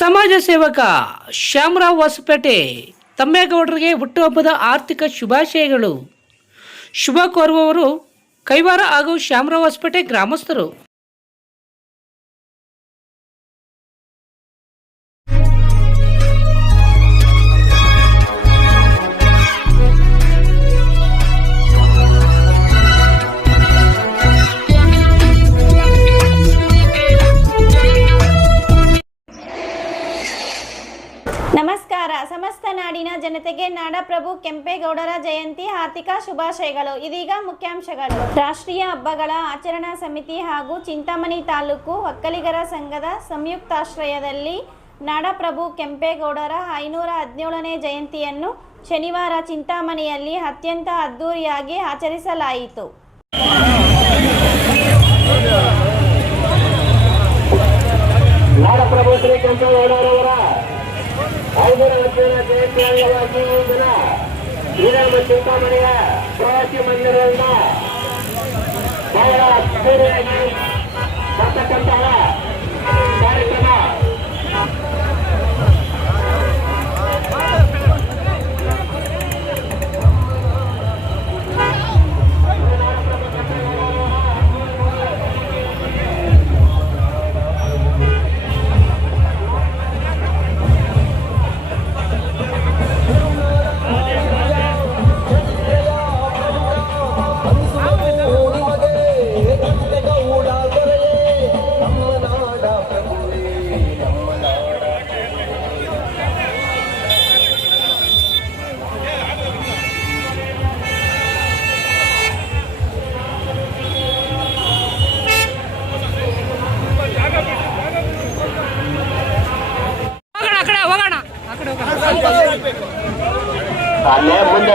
ಸಮಾಜ ಸೇವಕ ಶ್ಯಾಮರಾವ್ ಹೊಸಪೇಟೆ ತಮ್ಮೇಗೌಡರಿಗೆ ಹುಟ್ಟುಹಬ್ಬದ ಆರ್ಥಿಕ ಶುಭಾಶಯಗಳು. ಶುಭ ಕೋರುವವರು ಕೈವಾರ ಹಾಗೂ ಶ್ಯಾಮರಾವ್ ಹೊಸಪೇಟೆ ಗ್ರಾಮಸ್ಥರು. ನಮಸ್ಕಾರ. ಸಮಸ್ತ ನಾಡಿನ ಜನತೆಗೆ ನಾಡಪ್ರಭು ಕೆಂಪೇಗೌಡರ ಜಯಂತಿ ಆರ್ಥಿಕ ಶುಭಾಶಯಗಳು. ಇದೀಗ ಮುಖ್ಯಾಂಶಗಳು. ರಾಷ್ಟ್ರೀಯ ಹಬ್ಬಗಳ ಆಚರಣಾ ಸಮಿತಿ ಹಾಗೂ ಚಿಂತಾಮಣಿ ತಾಲೂಕು ಒಕ್ಕಲಿಗರ ಸಂಘದ ಸಂಯುಕ್ತಾಶ್ರಯದಲ್ಲಿ ನಾಡಪ್ರಭು ಕೆಂಪೇಗೌಡರ 517ನೇ ಜಯಂತಿಯನ್ನು ಶನಿವಾರ ಚಿಂತಾಮಣಿಯಲ್ಲಿ ಅತ್ಯಂತ ಅದ್ದೂರಿಯಾಗಿ ಆಚರಿಸಲಾಯಿತು. ನಾಡಪ್ರಭು ಶ್ರೀ ಕೆಂಪೇಗೌಡರವರ 517ನೇ ಜಯಂತಿ ಅಂಗವಾಗಿ ಈ ದಿನ ಶ್ರೀರಾಮ ಚಿಂತಾಮಣಿಯ ಪ್ರವಾಸಿ ಮಂದಿರದಿಂದ ಬಹಳ ಅದ್ದೂರಿಯಾಗಿ ಬರ್ತಕ್ಕಂತಹ ಕಾರ್ಯಕ್ರಮ ಅಲ್ಲೇ ಮುಂದೆ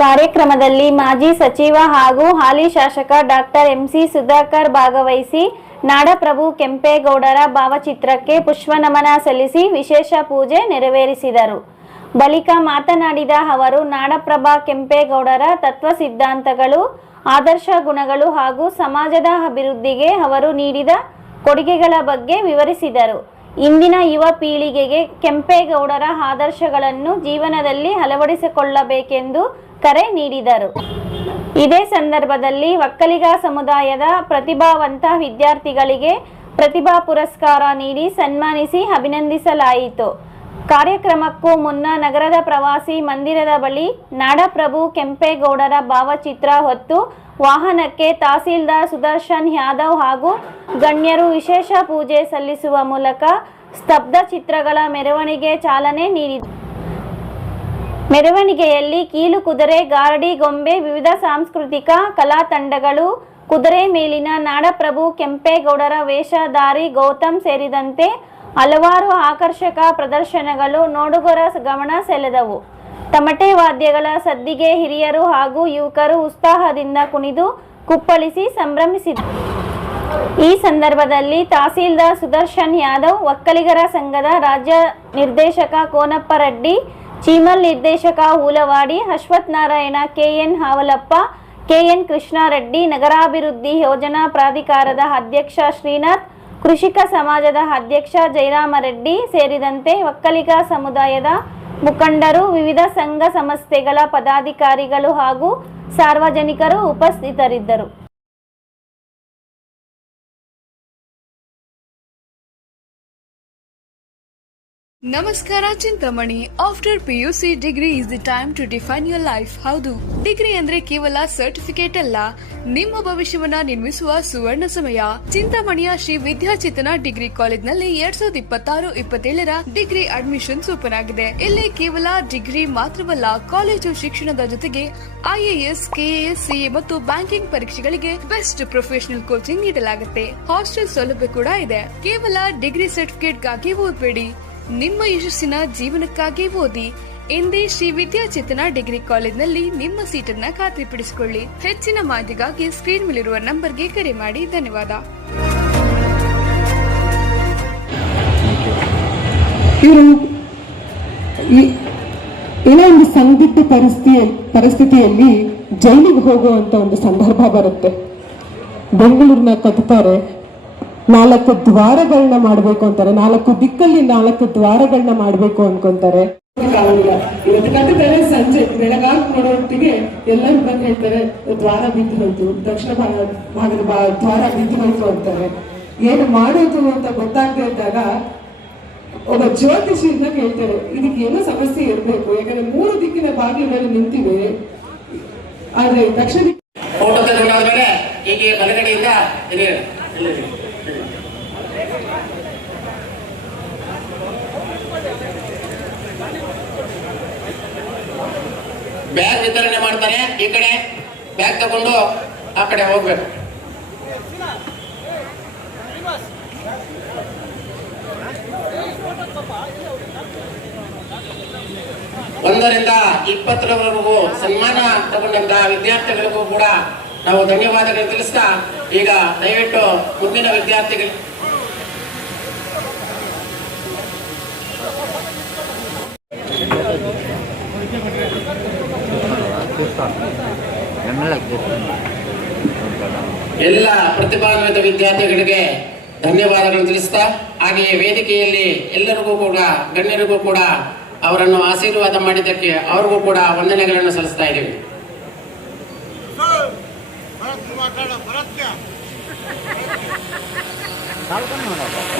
ಕಾರ್ಯಕ್ರಮದಲ್ಲಿ ಮಾಜಿ ಸಚಿವ ಹಾಗೂ ಹಾಲಿ ಶಾಸಕ ಡಾಕ್ಟರ್ ಎಂಸಿ ಸುಧಾಕರ್ ಭಾಗವಹಿಸಿ ನಾಡಪ್ರಭು ಕೆಂಪೇಗೌಡರ ಭಾವಚಿತ್ರಕ್ಕೆ ಪುಷ್ಪನಮನ ಸಲ್ಲಿಸಿ ವಿಶೇಷ ಪೂಜೆ ನೆರವೇರಿಸಿದರು. ಬಳಿಕ ಮಾತನಾಡಿದ ಅವರು ನಾಡಪ್ರಭ ಕೆಂಪೇಗೌಡರ ತತ್ವ ಸಿದ್ಧಾಂತಗಳು, ಆದರ್ಶ ಗುಣಗಳು ಹಾಗೂ ಸಮಾಜದ ಅಭಿವೃದ್ಧಿಗೆ ಅವರು ನೀಡಿದ ಕೊಡುಗೆಗಳ ಬಗ್ಗೆ ವಿವರಿಸಿದರು. ಇಂದಿನ ಯುವ ಪೀಳಿಗೆಗೆ ಕೆಂಪೇಗೌಡರ ಆದರ್ಶಗಳನ್ನು ಜೀವನದಲ್ಲಿ ಅಳವಡಿಸಿಕೊಳ್ಳಬೇಕೆಂದು ಕರೆ ನೀಡಿದರು. ಇದೇ ಸಂದರ್ಭದಲ್ಲಿ ಒಕ್ಕಲಿಗ ಸಮುದಾಯದ ಪ್ರತಿಭಾವಂತ ವಿದ್ಯಾರ್ಥಿಗಳಿಗೆ ಪ್ರತಿಭಾ ಪುರಸ್ಕಾರ ನೀಡಿ ಸನ್ಮಾನಿಸಿ ಅಭಿನಂದಿಸಲಾಯಿತು. ಕಾರ್ಯಕ್ರಮಕ್ಕೂ ಮುನ್ನ ನಗರದ ಪ್ರವಾಸಿ ಮಂದಿರದ ಬಳಿ ನಾಡಪ್ರಭು ಕೆಂಪೇಗೌಡರ ಭಾವಚಿತ್ರ ಹೊತ್ತು ವಾಹನಕ್ಕೆ ತಹಸೀಲ್ದಾರ್ ಸುದರ್ಶನ್ ಯಾದವ್ ಹಾಗೂ ಗಣ್ಯರು ವಿಶೇಷ ಪೂಜೆ ಸಲ್ಲಿಸುವ ಮೂಲಕ ಸ್ತಬ್ಧ ಚಿತ್ರಗಳ ಮೆರವಣಿಗೆ ಚಾಲನೆ ನೀಡಿದರು. ಮೆರವಣಿಗೆಯಲ್ಲಿ ಕೀಲು ಕುದುರೆ, ಗಾರಡಿ ಗೊಂಬೆ, ವಿವಿಧ ಸಾಂಸ್ಕೃತಿಕ ಕಲಾ ತಂಡಗಳು, ಕುದುರೆ ಮೇಲಿನ ನಾಡಪ್ರಭು ಕೆಂಪೇಗೌಡರ ವೇಷಧಾರಿ ಗೌತಮ್ ಸೇರಿದಂತೆ ಹಲವಾರು ಆಕರ್ಷಕ ಪ್ರದರ್ಶನಗಳು ನೋಡುಗರ ಗಮನ ಸೆಳೆದವು. ತಮಟೆ ವಾದ್ಯಗಳ ಸದ್ದಿಗೆ ಹಿರಿಯರು ಹಾಗೂ ಯುವಕರು ಉತ್ಸಾಹದಿಂದ ಕುಣಿದು ಕುಪ್ಪಳಿಸಿ ಸಂಭ್ರಮಿಸಿದರು. ಈ ಸಂದರ್ಭದಲ್ಲಿ ತಹಸೀಲ್ದಾರ್ ಸುದರ್ಶನ್ ಯಾದವ್, ಒಕ್ಕಲಿಗರ ಸಂಘದ ರಾಜ್ಯ ನಿರ್ದೇಶಕ ಕೋನಪ್ಪ ರೆಡ್ಡಿ, ಚೀಮಲ್ ನಿರ್ದೇಶಕ ಹೂಲವಾಡಿ, ಅಶ್ವಥ್ ನಾರಾಯಣ, ಕೆಎನ್ ಹಾವಲಪ್ಪ, ಕೆಎನ್ ಕೃಷ್ಣಾರೆಡ್ಡಿ, ನಗರಾಭಿವೃದ್ಧಿ ಯೋಜನಾ ಪ್ರಾಧಿಕಾರದ ಅಧ್ಯಕ್ಷ ಶ್ರೀನಾಥ್, ಕೃಷಿಕ ಸಮಾಜದ ಅಧ್ಯಕ್ಷ ಜಯರಾಮರೆಡ್ಡಿ ಸೇರಿದಂತೆ ಒಕ್ಕಲಿಗ ಸಮುದಾಯದ ಮುಖಂಡರು, ವಿವಿಧ ಸಂಘ ಸಂಸ್ಥೆಗಳ ಪದಾಧಿಕಾರಿಗಳು ಹಾಗೂ ಸಾರ್ವಜನಿಕರು ಉಪಸ್ಥಿತರಿದ್ದರು. ನಮಸ್ಕಾರ Chintamani. After PUC degree is the time to define your life. ಹೌದು, ಡಿಗ್ರಿ ಅಂದ್ರೆ ಕೇವಲ ಸರ್ಟಿಫಿಕೇಟ್ ಅಲ್ಲ, ನಿಮ್ಮ ಭವಿಷ್ಯವನ್ನ ನಿರ್ಮಿಸುವ ಸುವರ್ಣ ಸಮಯ. ಚಿಂತಾಮಣಿಯ ಶ್ರೀ ವಿದ್ಯಾಚೇತನ ಡಿಗ್ರಿ ಕಾಲೇಜ್ನಲ್ಲಿ 2026-27ರ ಡಿಗ್ರಿ ಅಡ್ಮಿಷನ್ಸ್ ಓಪನ್ ಆಗಿದೆ. ಇಲ್ಲಿ ಕೇವಲ ಡಿಗ್ರಿ ಮಾತ್ರವಲ್ಲ, ಕಾಲೇಜು ಶಿಕ್ಷಣದ ಜೊತೆಗೆ IAS, KAS, CA ಮತ್ತು ಬ್ಯಾಂಕಿಂಗ್ ಪರೀಕ್ಷೆಗಳಿಗೆ ಬೆಸ್ಟ್ ಪ್ರೊಫೆಷನಲ್ ಕೋಚಿಂಗ್ ನೀಡಲಾಗುತ್ತೆ. ಹಾಸ್ಟೆಲ್ ಸೌಲಭ್ಯ ಕೂಡ ಇದೆ. ಕೇವಲ ಡಿಗ್ರಿ ಸರ್ಟಿಫಿಕೇಟ್ಗಾಗಿ ಓದಬೇಡಿ, ನಿಮ್ಮ ಯಶಸ್ಸಿನ ಜೀವನಕ್ಕಾಗಿ ಓದಿ. ಎಂದೇ ಶ್ರೀ ವಿದ್ಯಾಚೇತನ ಡಿಗ್ರಿ ಕಾಲೇಜ್ನಲ್ಲಿ ನಿಮ್ಮ ಸೀಟನ್ನ ಖಾತ್ರಿಪಡಿಸಿಕೊಳ್ಳಿ. ಹೆಚ್ಚಿನ ಮಾಹಿತಿಗಾಗಿ ಸ್ಕ್ರೀನ್ ಮೇಲಿರುವ ನಂಬರ್ಗೆ ಕರೆ ಮಾಡಿ. ಧನ್ಯವಾದ. ಇವರು ಏನೋ ಒಂದು ಸಂದಿಗ್ಧ ಪರಿಸ್ಥಿತಿಯಲ್ಲಿ ಜೈಲಿಗೆ ಹೋಗುವಂತ ಒಂದು ಸಂದರ್ಭ ಬರುತ್ತೆ. ಬೆಂಗಳೂರಿನ ಕಟ್ತಾರೆ, 4 ದ್ವಾರಗಳನ್ನ ಮಾಡಬೇಕು ಅಂತಾರೆ, 4 ದಿಕ್ಕಲ್ಲಿ 4 ದ್ವಾರಗಳನ್ನ ಮಾಡಬೇಕು ಅನ್ಕೊಂತಾರೆ. ಇವತ್ತು ಕಟ್ಟಿದ್ದಾರೆ, ಸಂಜೆ ಬೆಳಗಾಗಿ ನೋಡೋಟ್ಟಿಗೆ ಎಲ್ಲರೂ ಬಂದು ಹೇಳ್ತಾರೆ ದ್ವಾರ ಬಿದ್ದು ಹೋಯ್ತು, ದಕ್ಷಿಣ ಭಾಗದ ದ್ವಾರ ಬಿದ್ದು ಹೋಯ್ತು ಅಂತಾರೆ. ಏನು ಮಾಡೋದು ಅಂತ ಗೊತ್ತಾಗದೇ ಇದ್ದಾಗ ಒಬ್ಬ ಜ್ಯೋತಿಷಿಯಿಂದ ಕೇಳ್ತಾರೆ, ಇದಕ್ಕೆ ಏನೋ ಸಮಸ್ಯೆ ಇರಬೇಕು, ಯಾಕಂದ್ರೆ 3 ದಿಕ್ಕಿನ ಬಾಗಿಲುಗಳು ನಿಂತಿವೆ, ಆದ್ರೆ ದಕ್ಷಿಣ ಫೋಟೋ ತೆಗೆದುಕೊಂಡಾದ್ಮೇಲೆ ಹೀಗೆ ಬಲಗಡೆಯಿಂದ ಬ್ಯಾಗ್ ವಿತರಣೆ ಮಾಡ್ತಾರೆ. ಈ ಕಡೆ ಬ್ಯಾಗ್ ತಗೊಂಡು ಆ ಕಡೆ ಹೋಗ್ಬೇಕು. ಒಂದರಿಂದ 20ರವರೆಗೂ ಸನ್ಮಾನ ತಗೊಂಡಂತಹ ವಿದ್ಯಾರ್ಥಿಗಳಿಗೂ ಕೂಡ ನಾವು ಧನ್ಯವಾದಗಳು ತಿಳಿಸ್ತಾ, ಈಗ ದಯವಿಟ್ಟು ಮುಂದಿನ ವಿದ್ಯಾರ್ಥಿಗಳು ಎಲ್ಲ ಪ್ರತಿಭಾನ್ವಿತ ವಿದ್ಯಾರ್ಥಿಗಳಿಗೆ ಧನ್ಯವಾದಗಳು ತಿಳಿಸ್ತಾ, ಹಾಗೆಯೇ ವೇದಿಕೆಯಲ್ಲಿ ಎಲ್ಲರಿಗೂ ಕೂಡ ಗಣ್ಯರಿಗೂ ಕೂಡ ಅವರನ್ನು ಆಶೀರ್ವಾದ ಮಾಡಿದ್ದಕ್ಕೆ ಅವ್ರಿಗೂ ಕೂಡ ವಂದನೆಗಳನ್ನು ಸಲ್ಲಿಸ್ತಾ ಇದ್ದೀವಿ.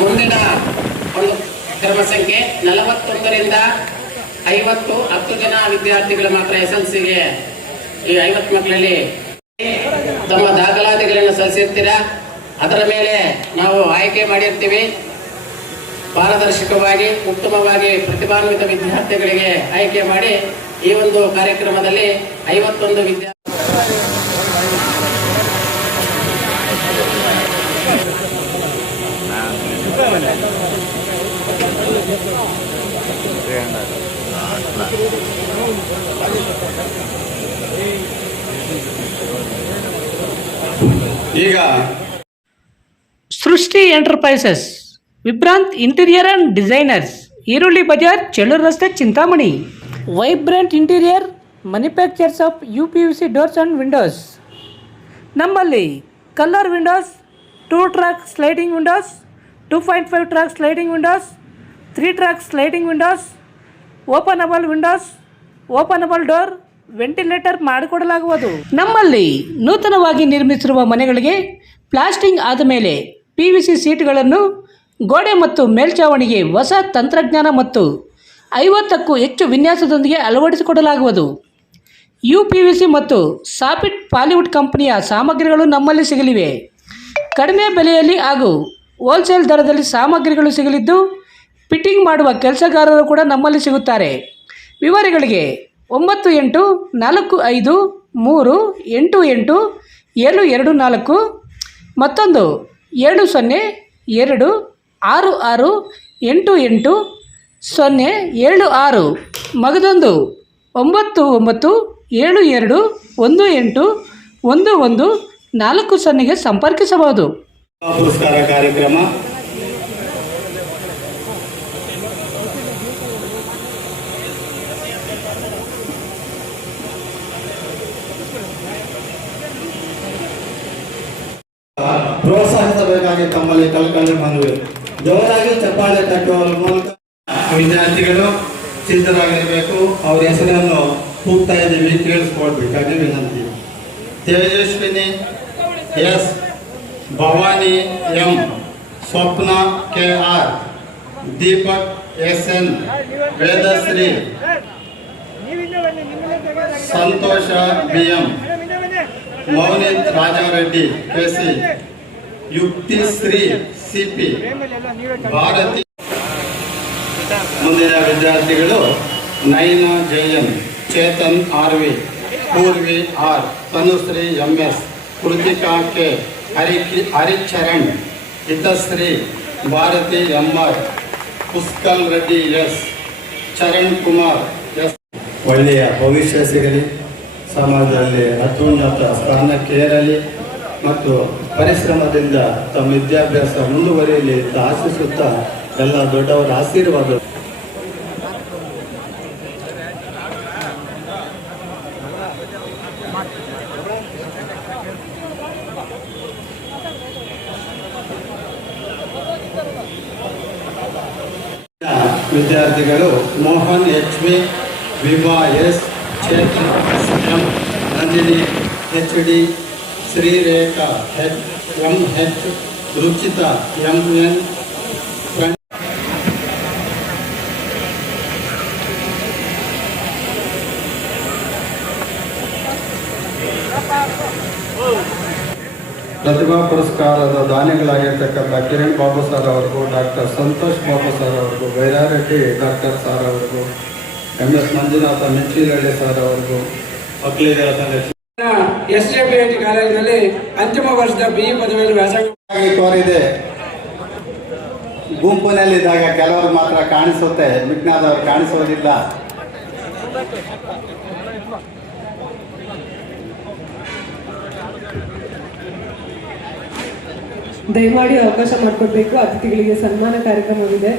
ಮುಂದಿನ ಒಂದು ಕ್ರಮ ಸಂಖ್ಯೆ 41ರಿಂದ 50, 10 ಜನ ವಿದ್ಯಾರ್ಥಿಗಳು ಮಾತ್ರ SLCಗೆ ಈ 50 ಮಕ್ಕಳಲ್ಲಿ ತಮ್ಮ ದಾಖಲಾತಿಗಳನ್ನು ಸಲ್ಲಿಸಿರ್ತೀರಾ. ಅದರ ಮೇಲೆ ನಾವು ಆಯ್ಕೆ ಮಾಡಿರ್ತೀವಿ. ಪಾರದರ್ಶಕವಾಗಿ ಉತ್ತಮವಾಗಿ ಪ್ರತಿಭಾನ್ವಿತ ವಿದ್ಯಾರ್ಥಿಗಳಿಗೆ ಆಯ್ಕೆ ಮಾಡಿ ಈ ಒಂದು ಕಾರ್ಯಕ್ರಮದಲ್ಲಿ 51 ವಿದ್ಯಾರ್ಥಿ ಈಗ Srishti enterprises, Vibhrant interior and designers, Eerulli Bazaar, Chellur ರಸ್ತೆ, Chintamani. Vibrant interior manufacturers of UPVC doors and windows. ನಮ್ಮಲ್ಲಿ colour windows, 2 track sliding windows, 2.5 track sliding windows, 3 track sliding windows, openable windows, openable door, ventilator ಮಾಡಿಕೊಡಲಾಗುವುದು. ನಮ್ಮಲ್ಲಿ ನೂತನವಾಗಿ ನಿರ್ಮಿಸಿರುವ ಮನೆಗಳಿಗೆ ಪ್ಲಾಸ್ಟಿಂಗ್ ಆದ ಮೇಲೆ PVC ಸೀಟ್ಗಳನ್ನು ಗೋಡೆ ಮತ್ತು ಮೇಲ್ಛಾವಣಿಗೆ ಹೊಸ ತಂತ್ರಜ್ಞಾನ ಮತ್ತು 50ಕ್ಕೂ ಹೆಚ್ಚು ವಿನ್ಯಾಸದೊಂದಿಗೆ ಅಳವಡಿಸಿಕೊಡಲಾಗುವುದು. UPVC ಮತ್ತು ಸಾಫಿಟ್ ಪಾಲಿವುಡ್ ಕಂಪನಿಯ ಸಾಮಗ್ರಿಗಳು ನಮ್ಮಲ್ಲಿ ಸಿಗಲಿವೆ. ಕಡಿಮೆ ಬೆಲೆಯಲ್ಲಿ ಹಾಗೂ ಹೋಲ್ಸೇಲ್ ದರದಲ್ಲಿ ಸಾಮಗ್ರಿಗಳು ಸಿಗಲಿದ್ದು, ಫಿಟ್ಟಿಂಗ್ ಮಾಡುವ ಕೆಲಸಗಾರರು ಕೂಡ ನಮ್ಮಲ್ಲಿ ಸಿಗುತ್ತಾರೆ. ವಿವರಗಳಿಗೆ 9843887724 ಮತ್ತೊಂದು 7026688076 ಮಗದೊಂದು 9972181140ಗೆ ಸಂಪರ್ಕಿಸಬಹುದು. ಪುರಸ್ಕಾರ ಕಾರ್ಯಕ್ರಮ ಪ್ರೋತ್ಸಾಹಿಸಬೇಕಾಗಿ ತಮ್ಮಲ್ಲಿ ಕಳಕಳಿ ಮನವಿ. ಜೋರಾಗಿ ಚಪ್ಪಾಳೆ ತಟ್ಟುವ ಮೂಲಕ ವಿದ್ಯಾರ್ಥಿಗಳು ಸಿದ್ಧರಾಗಿರಬೇಕು. ಅವರ ಹೆಸರನ್ನು ಕೂಗ್ತಾ ಇದ್ದೀವಿ, ಕೇಳಿಸ್ಕೊಳ್ಬೇಕಾಗಿ ವಿನಂತಿ. ತೇಜಸ್ವಿನಿ S, ಭವಾನಿ M, ಸ್ವಪ್ನ KR, ದೀಪಕ್ SN, ವೇದಶ್ರೀ, ಸಂತೋಷ BM, ಮೌನಿತ್ Raja Reddy KC, ಯುಕ್ತಿಶ್ರೀ CP, Bharati. ಮುಂದಿನ ವಿದ್ಯಾರ್ಥಿಗಳು Naina JN, Chetan RV, Purvi R, Tanushree MS, Krithika K, Haricharan, ಹಿತಶ್ರೀ, Bharati MR, ಪುಷ್ಕಲ್ Reddy S, Charan Kumar S. ಒಳ್ಳೆಯ ಭವಿಷ್ಯ ಸಿಗಲಿ, ಸಮಾಜದಲ್ಲಿ ಅತ್ಯುನ್ನತ ಸ್ಥಾನಕ್ಕೇರಲಿ ಮತ್ತು ಪರಿಶ್ರಮದಿಂದ ತಮ್ಮ ವಿದ್ಯಾಭ್ಯಾಸ ಮುಂದುವರಿಯಲಿ ಅಂತ ಆಶಿಸುತ್ತಾ ಎಲ್ಲ ದೊಡ್ಡವರ ಆಶೀರ್ವಾದ ವಿದ್ಯಾರ್ಥಿಗಳು Mohan H V, Vibha S, Chetan M, Nandini H D, Shrirekha M H, Ruchitha M N. ಪ್ರತಿಭಾ ಪುರಸ್ಕಾರದ ದಾನಿಗಳಾಗಿರ್ತಕ್ಕಂಥ ಕಿರಣ್ ಬಾಬು ಸರ್ ಅವರಿಗೂ, ಡಾಕ್ಟರ್ ಸಂತೋಷ್ ಬಾಬು ಸರ್ ಅವರಿಗೂ, ಬೈರಾರೆಡ್ಡಿ ಡಾಕ್ಟರ್ ಸರ್ ಅವರಿಗೂ, MS ಮಂಜುನಾಥ ಮೆಚ್ಚಿಲಹಳ್ಳಿ ಸರ್ ಅವರಿಗೂ, ಒಕ್ಕಲಿಗರ SJPIT ಕಾಲೇಜಿನಲ್ಲಿ ಅಂತಿಮ ವರ್ಷದ BE ಪದವಿಯಲ್ಲಿ ವ್ಯಾಸಂಗ ಕೋರಿದೆ. ಗುಂಪಿನಲ್ಲಿದ್ದಾಗ ಕೆಲವರು ಮಾತ್ರ ಕಾಣಿಸುತ್ತೆ, ಮಿಗ್ನಾದವರು ಕಾಣಿಸೋದಿಲ್ಲ. ದಯಮಾಡಿ ಅವಕಾಶ ಮಾಡಿಕೊಡ್ಬೇಕು. ಅತಿಥಿಗಳಿಗೆ ಸನ್ಮಾನ ಕಾರ್ಯಕ್ರಮವಿದೆ.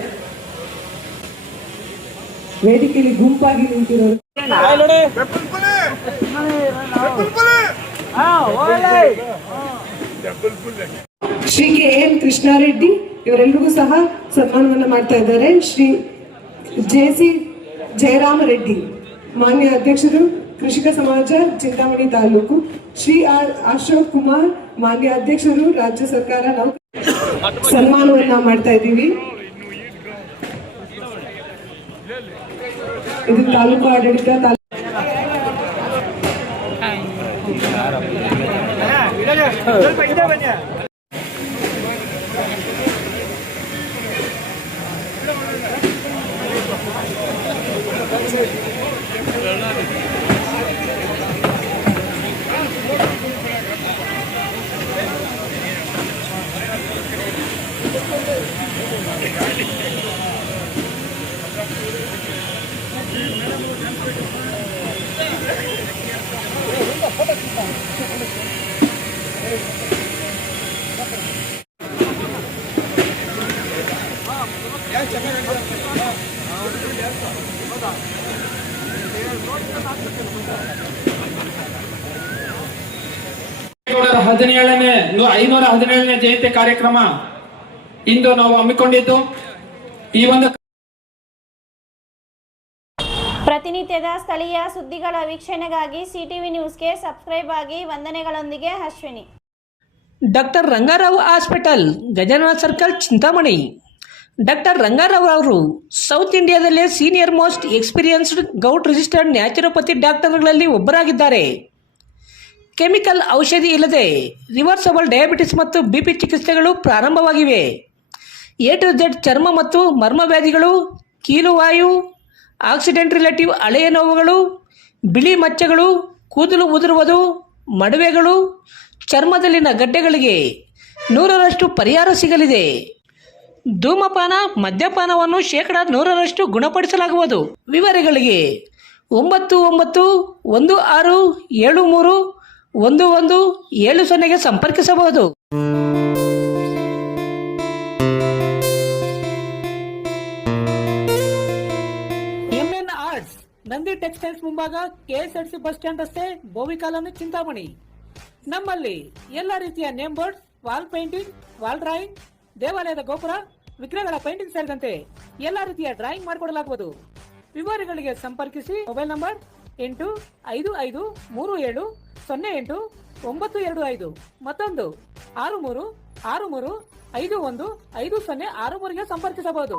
ವೇದಿಕೆಯಲ್ಲಿ ಗುಂಪಾಗಿ ನಿಂತಿರೋರು ಶ್ರೀ KN ಕೃಷ್ಣಾರೆಡ್ಡಿ ಇವರೆಲ್ಲರಿಗೂ ಸಹ ಸನ್ಮಾನವನ್ನ ಮಾಡ್ತಾ ಇದ್ದಾರೆ. ಶ್ರೀ JC ಜಯರಾಮ ರೆಡ್ಡಿ ಮಾನ್ಯ ಅಧ್ಯಕ್ಷರು, ಕೃಷಿಕ ಸಮಾಜ ಚಿಂತಾಮಣಿ ತಾಲೂಕು. ಶ್ರೀ R ಅಶೋಕ್ ಕುಮಾರ್ ಮಾನ್ಯ ಅಧ್ಯಕ್ಷರು, ರಾಜ್ಯ ಸರ್ಕಾರ ಸನ್ಮಾನವನ್ನ ಮಾಡ್ತಾ ಇದ್ದೀವಿ. ಇದು ತಾಲೂಕು ಆಡಳಿತ ಗೌಡರ 517ನೇ ಜಯಂತಿ ಕಾರ್ಯಕ್ರಮ ಇಂದು ನಾವು ಹಮ್ಮಿಕೊಂಡಿದ್ದು. ಈ ಒಂದು ಪ್ರತಿನಿತ್ಯದ ಸ್ಥಳೀಯ ಸುದ್ದಿಗಳ ವೀಕ್ಷಣೆಗಾಗಿ CTV ನ್ಯೂಸ್ಗೆ ಸಬ್ಸ್ಕ್ರೈಬ್ ಆಗಿ. ವಂದನೆಗಳೊಂದಿಗೆ Ashwini. Doctor Rangarao hospital, Gajanana circle, Chintamani. Doctor Rangarao ಅವರು ಸೌತ್ ಇಂಡಿಯಾದಲ್ಲೇ senior most experienced govt registered naturopathy ಡಾಕ್ಟರ್ಗಳಲ್ಲಿ ಒಬ್ಬರಾಗಿದ್ದಾರೆ. ಕೆಮಿಕಲ್ ಔಷಧಿ ಇಲ್ಲದೆ ರಿವರ್ಸಬಲ್ ಡಯಾಬಿಟಿಸ್ ಮತ್ತು BP ಚಿಕಿತ್ಸೆಗಳು ಪ್ರಾರಂಭವಾಗಿವೆ. A to Z ಚರ್ಮ ಮತ್ತು ಮರ್ಮ ವ್ಯಾಧಿಗಳು, ಕೀಲುವಾಯು, ಆಕ್ಸಿಡೆಂಟ್ ರಿಲೇಟಿವ್ ಹಳೆಯ ನೋವುಗಳು, ಬಿಳಿ ಮಚ್ಚೆಗಳು, ಕೂದಲು ಉದುರುವುದು, ಮಡುವೆಗಳು, ಚರ್ಮದಲ್ಲಿನ ಗಡ್ಡೆಗಳಿಗೆ 100% ಪರಿಹಾರ ಸಿಗಲಿದೆ. ಧೂಮಪಾನ, ಮದ್ಯಪಾನವನ್ನು 100% ಗುಣಪಡಿಸಲಾಗುವುದು. ವಿವರಗಳಿಗೆ 9916731170ಗೆ ಸಂಪರ್ಕಿಸಬಹುದು. MN ಆರ್ಟ್ಸ್, ನಂದಿ ಟೆಕ್ಸ್ಟೈಲ್ಸ್ ಮುಂಭಾಗ, KSRTC ಬಸ್ ಸ್ಟ್ಯಾಂಡ್ ರಸ್ತೆ, ಬೋವಿ ಕಾಲೋನಿ, ಚಿಂತಾಮಣಿ. ನಮ್ಮಲ್ಲಿ ಎಲ್ಲ ರೀತಿಯ name board, wall painting, wall drawing, ದೇವಾಲಯದ ಗೋಪುರ, ವಿಗ್ರಹಗಳ ಪೇಂಟಿಂಗ್ ಸೇರಿದಂತೆ ಎಲ್ಲ ರೀತಿಯ ಡ್ರಾಯಿಂಗ್ ಮಾಡಿಕೊಡಲಾಗುವುದು. ವಿವರಗಳಿಗೆ ಸಂಪರ್ಕಿಸಿ. ಮೊಬೈಲ್ ನಂಬರ್ 8553708925, ಮತ್ತೊಂದು 6363515063ಗೆ ಸಂಪರ್ಕಿಸಬಹುದು.